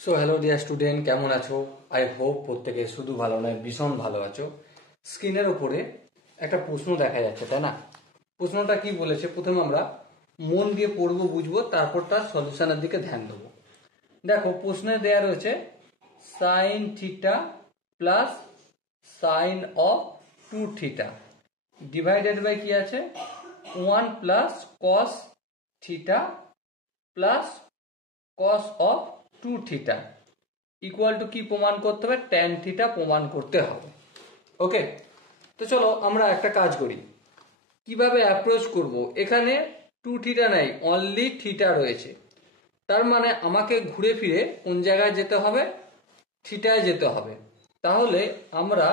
So hello dear student, কেমন আছো? I hope প্রত্যেকে শুধু ভালো নয়, ভীষণ ভালো আছো। স্ক্রিনের ওপরে একটা প্রশ্ন দেখা যাচ্ছে, তাই না? প্রশ্নটা কি বলেছে, প্রথমে আমরা মন দিয়ে পড়বো, বুঝবো, তারপর তার সলিউশনের দিকে ধ্যান দেবো। দেখো, প্রশ্নে দেয়া রয়েছে sine theta plus sine of 2 theta divided by কি আছে 1 plus cos theta plus cos of 2 theta equal to কি প্রমাণ করতে হবে? ট্যান থিটা প্রমাণ করতে হবে। ওকে, তো চলো আমরা একটা কাজ করি, কিভাবে অ্যাপ্রোচ করব। এখানে 2 থিটা নাই, অনলি থিটা রয়েছে। তার মানে আমাকে ঘুরে ফিরে কোন জায়গায় যেতে হবে? থিটায় যেতে হবে। তাহলে আমরা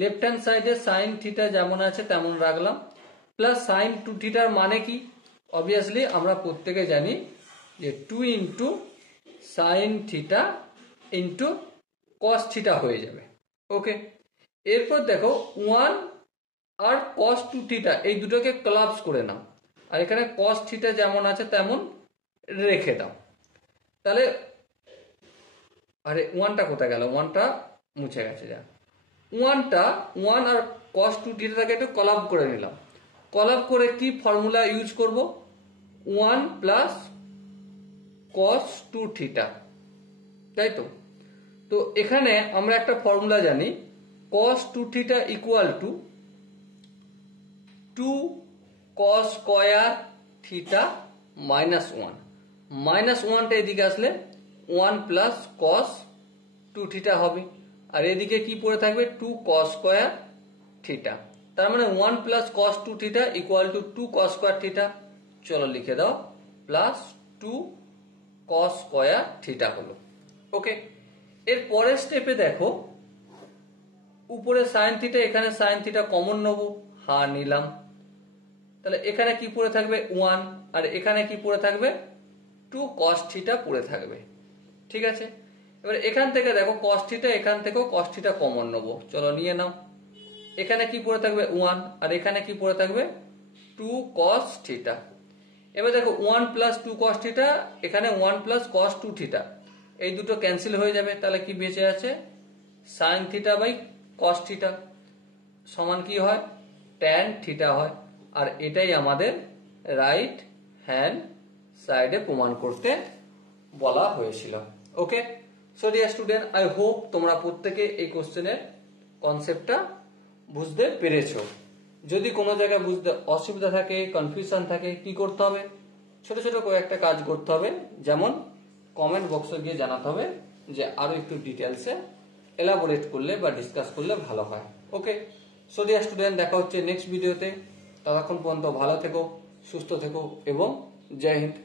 লেফট হ্যান্ড সাইডে সাইন থিটা যেমন আছে তেমন রাখলাম, প্লাস সাইন 2 থিটার মানে কি? অবভিয়াসলি আমরা প্রত্যেকে জানি যে 2 into sine theta into cos theta হয়ে যাবে। ওকে, এরপর দেখো 1 আর কস 2 থিটা এই দুটোকে ক্লাবস করে নাও, আর এখানে কস থিটা যেমন আছে তেমন রেখে দাও। তাহলে আরে 1টা কোথায় গেল? 1টা মুছে গেছে। যা 1 আর কস 2 থিটাটাকে একটু কলাপ করে নিলাম। কলাপ করে কি ফর্মুলা ইউজ করব? 1 প্লাস কস 2 থিটা, তাই তো? তো এখানে আমরা একটা ফর্মুলা জানি, cos 2 theta equal to 2 cos square theta minus 1। Minus 1টা এদিকে আসলে 1 প্লাস cos 2 থিটা হবে, আর এদিকে কি পড়ে থাকবে? 2 cos স্কয়ার থিটা। তার মানে 1 plus cos 2 theta equal to 2 cos square theta. চলো লিখে দাও, প্লাস 2 cos স্কয়ার থিটা হলো। ওকে, এর পরের স্টেপে দেখো, উপরে সাইন থিটা, এখানে সাইন থিটা কমন নেবো, হ্যাঁ নিলাম। তাহলে এখানে কি পড়ে থাকবে? 1, আর এখানে কি পড়ে থাকবে? 2 cos থিটা পড়ে থাকবে। ঠিক আছে, এবার এখান থেকে দেখো cos থিটা, এখান থেকেও cos থিটা কমন নেবো, চলো নিয়ে নাও। এখানে কি পড়ে থাকবে? 1, আর এখানে কি পড়ে থাকবে? 2 cos থিটা। এবার দেখো 1 প্লাস 2 cos থিটা, এখানে 1 প্লাস cos 2 থিটা, এই দুটো ক্যান্সেল হয়ে যাবে। তাহলে কি বেঁচে আছে? Sine theta by cos theta সমান কি হয়? ট্যান থিটা হয়। আর এটাই আমাদের রাইট হ্যান্ড সাইডে প্রমাণ করতে বলা হয়েছিল। Okay, so dear student, I hope তোমরা প্রত্যেকে এই কোশ্চেনের কনসেপ্টটা বুঝতে পেরেছো। যদি কোনো জায়গায় বুঝতে অসুবিধা থাকে, কনফিউশন থাকে, কি করতে হবে? ছোট ছোট কয়েকটা কাজ করতে হবে, যেমন কমেন্ট বক্সে গিয়ে জানাতে হবে যে আরো একটু ডিটেলসে এলাবোরেট করলে বা ডিসকাস করলে ভালো হয়। ওকে, সো ডিয়ার স্টুডেন্ট, দেখা হচ্ছে নেক্সট ভিডিওতে। ততক্ষণ পর্যন্ত ভালো থেকো, সুস্থ থেকো এবং জয় হিন্দ।